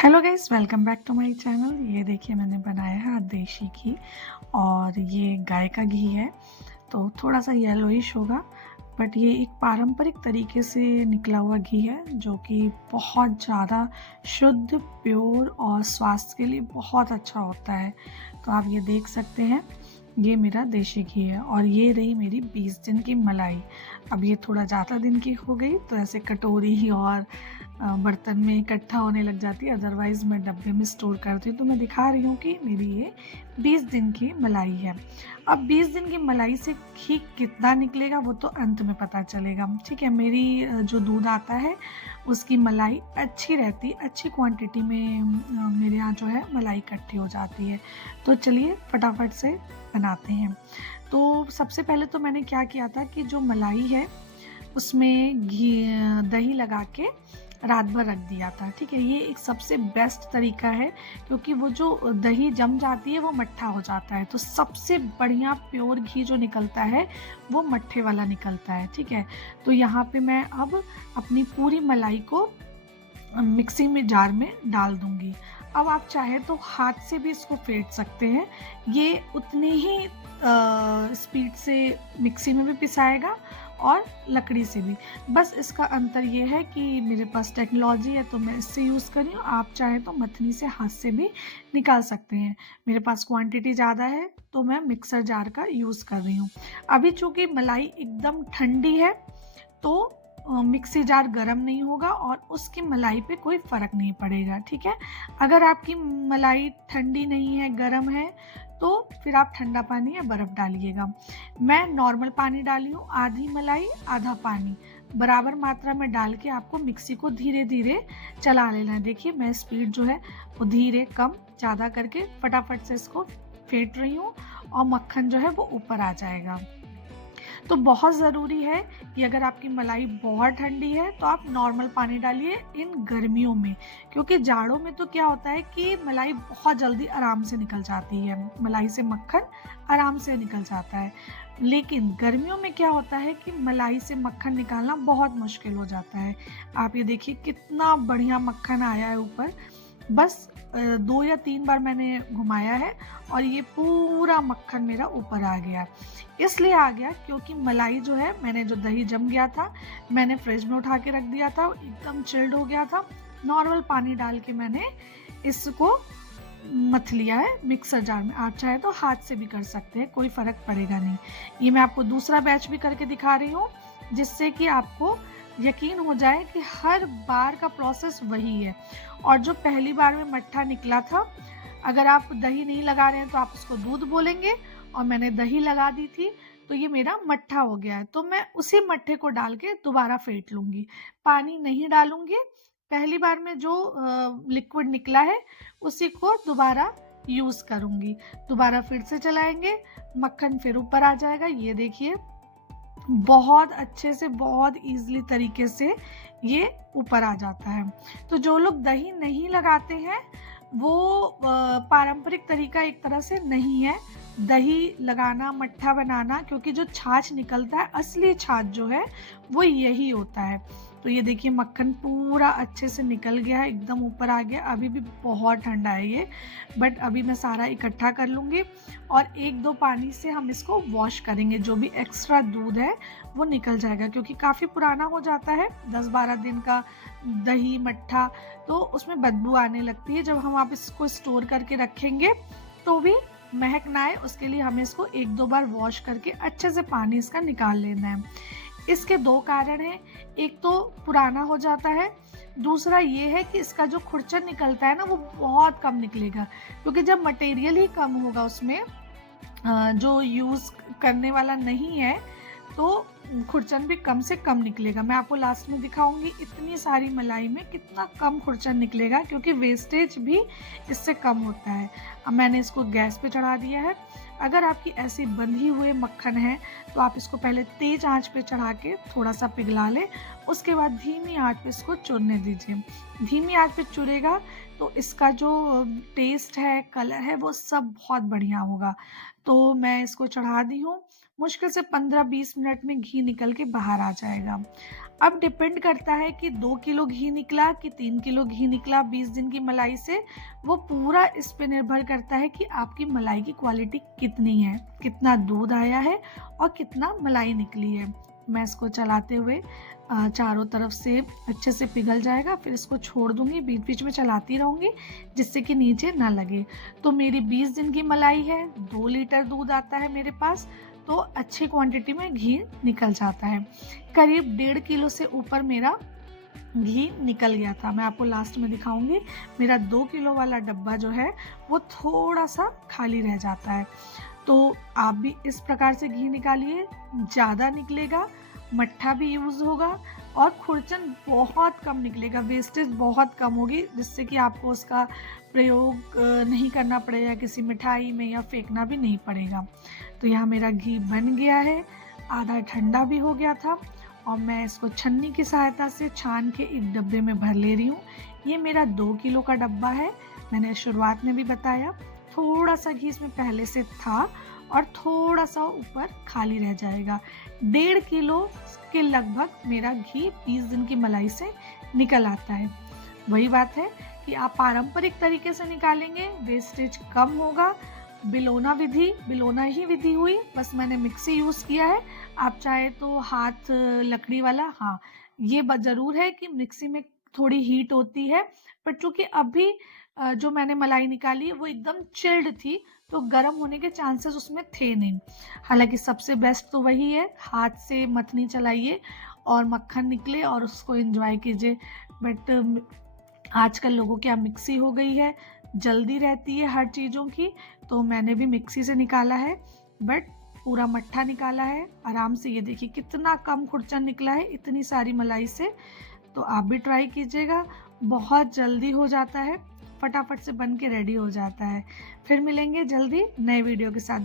Hello guys, welcome back to my channel. ये देखिए मैंने बनाया है देशी घी और ये गाय का घी है। तो थोड़ा सा येलोइश होगा, बट ये एक पारंपरिक तरीके से निकला हुआ घी है जो कि बहुत ज़्यादा शुद्ध, प्योर और स्वास्थ्य के लिए बहुत अच्छा होता है। तो आप ये देख सकते हैं, ये मेरा देशी घी है और ये रही मेरी 20 दिन की मलाई। अब ये थोड़ा ज़्यादा दिन की हो गई तो ऐसे कटोरी ही और बर्तन में इकट्ठा होने लग जाती है, अदरवाइज़ मैं डब्बे में स्टोर करती हूँ। तो मैं दिखा रही हूँ कि मेरी ये 20 दिन की मलाई है। अब 20 दिन की मलाई से घी कितना निकलेगा वो तो अंत में पता चलेगा, ठीक है। मेरी जो दूध आता है उसकी मलाई अच्छी रहती, अच्छी क्वांटिटी में मेरे यहाँ जो है मलाई इकट्ठी हो जाती है। तो चलिए फटाफट से बनाते हैं। तो सबसे पहले तो मैंने क्या किया था कि जो मलाई है उसमें घी दही लगा के रात भर रख दिया था, ठीक है। ये एक सबसे बेस्ट तरीका है क्योंकि वो जो दही जम जाती है वो मट्ठा हो जाता है। तो सबसे बढ़िया प्योर घी जो निकलता है वो मट्ठे वाला निकलता है, ठीक है। तो यहाँ पे मैं अब अपनी पूरी मलाई को मिक्सी में जार में डाल दूंगी। अब आप चाहे तो हाथ से भी इसको फेंट सकते हैं, ये उतनी ही स्पीड से मिक्सी में भी पिसाएगा और लकड़ी से भी। बस इसका अंतर ये है कि मेरे पास टेक्नोलॉजी है तो मैं इससे यूज़ कर रही हूँ, आप चाहें तो मथनी से हाथ से भी निकाल सकते हैं। मेरे पास क्वांटिटी ज़्यादा है तो मैं मिक्सर जार का यूज़ कर रही हूँ। अभी चूँकि मलाई एकदम ठंडी है तो मिक्सी जार गर्म नहीं होगा और उसकी मलाई पे कोई फ़र्क नहीं पड़ेगा, ठीक है। अगर आपकी मलाई ठंडी नहीं है, गर्म है, तो फिर आप ठंडा पानी या बर्फ़ डालिएगा। मैं नॉर्मल पानी डाली हूँ, आधी मलाई आधा पानी, बराबर मात्रा में डाल के आपको मिक्सी को धीरे धीरे चला लेना है। देखिए मैं स्पीड जो है वो धीरे कम ज़्यादा करके फटाफट से इसको फेंट रही हूँ और मक्खन जो है वो ऊपर आ जाएगा। तो बहुत ज़रूरी है कि अगर आपकी मलाई बहुत ठंडी है तो आप नॉर्मल पानी डालिए इन गर्मियों में, क्योंकि जाड़ों में तो क्या होता है कि मलाई बहुत जल्दी आराम से निकल जाती है, मलाई से मक्खन आराम से निकल जाता है। लेकिन गर्मियों में क्या होता है कि मलाई से मक्खन निकालना बहुत मुश्किल हो जाता है। आप ये देखिए कितना बढ़िया मक्खन आया है ऊपर। बस 2 या 3 बार मैंने घुमाया है और ये पूरा मक्खन मेरा ऊपर आ गया। इसलिए आ गया क्योंकि मलाई जो है, मैंने जो दही जम गया था मैंने फ्रिज में उठा के रख दिया था, एकदम चिल्ड हो गया था। नॉर्मल पानी डाल के मैंने इसको मथ लिया है मिक्सर जार में। आप चाहे तो हाथ से भी कर सकते हैं, कोई फ़र्क पड़ेगा नहीं। ये मैं आपको दूसरा बैच भी करके दिखा रही हूँ जिससे कि आपको यकीन हो जाए कि हर बार का प्रोसेस वही है। और जो पहली बार में मट्ठा निकला था, अगर आप दही नहीं लगा रहे हैं तो आप उसको दूध बोलेंगे, और मैंने दही लगा दी थी तो ये मेरा मट्ठा हो गया है। तो मैं उसी मट्ठे को डाल के दोबारा फेंट लूँगी, पानी नहीं डालूँगी। पहली बार में जो लिक्विड निकला है उसी को दोबारा यूज़ करूँगी। दोबारा फिर से चलाएँगे, मक्खन फिर ऊपर आ जाएगा। ये देखिए बहुत अच्छे से, बहुत ईज़िली तरीके से ये ऊपर आ जाता है। तो जो लोग दही नहीं लगाते हैं वो पारंपरिक तरीका एक तरह से नहीं है दही लगाना, मट्ठा बनाना, क्योंकि जो छाछ निकलता है, असली छाछ जो है वो यही होता है। तो ये देखिए मक्खन पूरा अच्छे से निकल गया है, एकदम ऊपर आ गया। अभी भी बहुत ठंडा है ये, बट अभी मैं सारा इकट्ठा कर लूँगी और 1-2 पानी से हम इसको वॉश करेंगे। जो भी एक्स्ट्रा दूध है वो निकल जाएगा, क्योंकि काफ़ी पुराना हो जाता है 10-12 दिन का दही मट्ठा, तो उसमें बदबू आने लगती है। जब हम आप इसको स्टोर करके रखेंगे तो भी महक ना आए, उसके लिए हमें इसको 1-2 बार वॉश करके अच्छे से पानी इसका निकाल लेना है। इसके 2 कारण हैं, एक तो पुराना हो जाता है, दूसरा ये है कि इसका जो खुरचन निकलता है ना वो बहुत कम निकलेगा, क्योंकि जब मटेरियल ही कम होगा उसमें, जो यूज़ करने वाला नहीं है, तो खुरचन भी कम से कम निकलेगा। मैं आपको लास्ट में दिखाऊँगी इतनी सारी मलाई में कितना कम खुरचन निकलेगा, क्योंकि वेस्टेज भी इससे कम होता है। अब मैंने इसको गैस पे चढ़ा दिया है। अगर आपकी ऐसी बंधी हुए मक्खन है तो आप इसको पहले तेज़ आँच पे चढ़ा के थोड़ा-सा पिघला लें, उसके बाद धीमी आँच पे इसको चुरने दीजिए। धीमी आँच पे चुरेगा तो इसका जो टेस्ट है, कलर है, वो सब बहुत बढ़िया होगा। तो मैं इसको चढ़ा दी हूँ, मुश्किल से 15-20 मिनट में घी निकल के बाहर आ जाएगा। अब डिपेंड करता है कि 2 किलो घी निकला कि 3 किलो घी निकला 20 दिन की मलाई से, वो पूरा इस पे निर्भर करता है कि आपकी मलाई की क्वालिटी कितनी है, कितना दूध आया है और कितना मलाई निकली है। मैं इसको चलाते हुए चारों तरफ से अच्छे से पिघल जाएगा, फिर इसको छोड़ दूंगी, बीच बीच में चलाती रहूंगी जिससे कि नीचे ना लगे। तो मेरी 20 दिन की मलाई है, 2 लीटर दूध आता है मेरे पास, तो अच्छी क्वांटिटी में घी निकल जाता है। करीब 1.5 किलो से ऊपर मेरा घी निकल गया था। मैं आपको लास्ट में दिखाऊंगी। मेरा 2 किलो वाला डब्बा जो है वो थोड़ा सा खाली रह जाता है। तो आप भी इस प्रकार से घी निकालिए, ज़्यादा निकलेगा, मट्ठा भी यूज़ होगा और खुरचन बहुत कम निकलेगा, वेस्टेज बहुत कम होगी, जिससे कि आपको उसका प्रयोग नहीं करना पड़ेगा किसी मिठाई में या फेंकना भी नहीं पड़ेगा। तो यहाँ मेरा घी बन गया है, आधा ठंडा भी हो गया था और मैं इसको छन्नी की सहायता से छान के एक डब्बे में भर ले रही हूँ। ये मेरा 2 किलो का डब्बा है, मैंने शुरुआत में भी बताया। थोड़ा सा घी इसमें पहले से था और थोड़ा सा ऊपर खाली रह जाएगा। 1.5 किलो के लगभग मेरा घी 20 दिन की मलाई से निकल आता है। वही बात है कि आप पारंपरिक तरीके से निकालेंगे, वेस्टेज कम होगा। बिलोना ही विधि हुई, बस मैंने मिक्सी यूज़ किया है। आप चाहे तो हाथ लकड़ी वाला, हाँ ये ज़रूर है कि मिक्सी में थोड़ी हीट होती है, पर चूंकि अभी जो मैंने मलाई निकाली है वो एकदम चिल्ड थी, तो गर्म होने के चांसेस उसमें थे नहीं। हालांकि सबसे बेस्ट तो वही है, हाथ से मथनी चलाइए और मक्खन निकले और उसको एंजॉय कीजिए। बट आजकल लोगों की मिक्सी हो गई है, जल्दी रहती है हर चीज़ों की, तो मैंने भी मिक्सी से निकाला है, बट पूरा मट्ठा निकाला है आराम से। ये देखिए कितना कम खुरचन निकला है इतनी सारी मलाई से। तो आप भी ट्राई कीजिएगा, बहुत जल्दी हो जाता है, फटाफट से बन के रेडी हो जाता है। फिर मिलेंगे जल्दी नए वीडियो के साथ।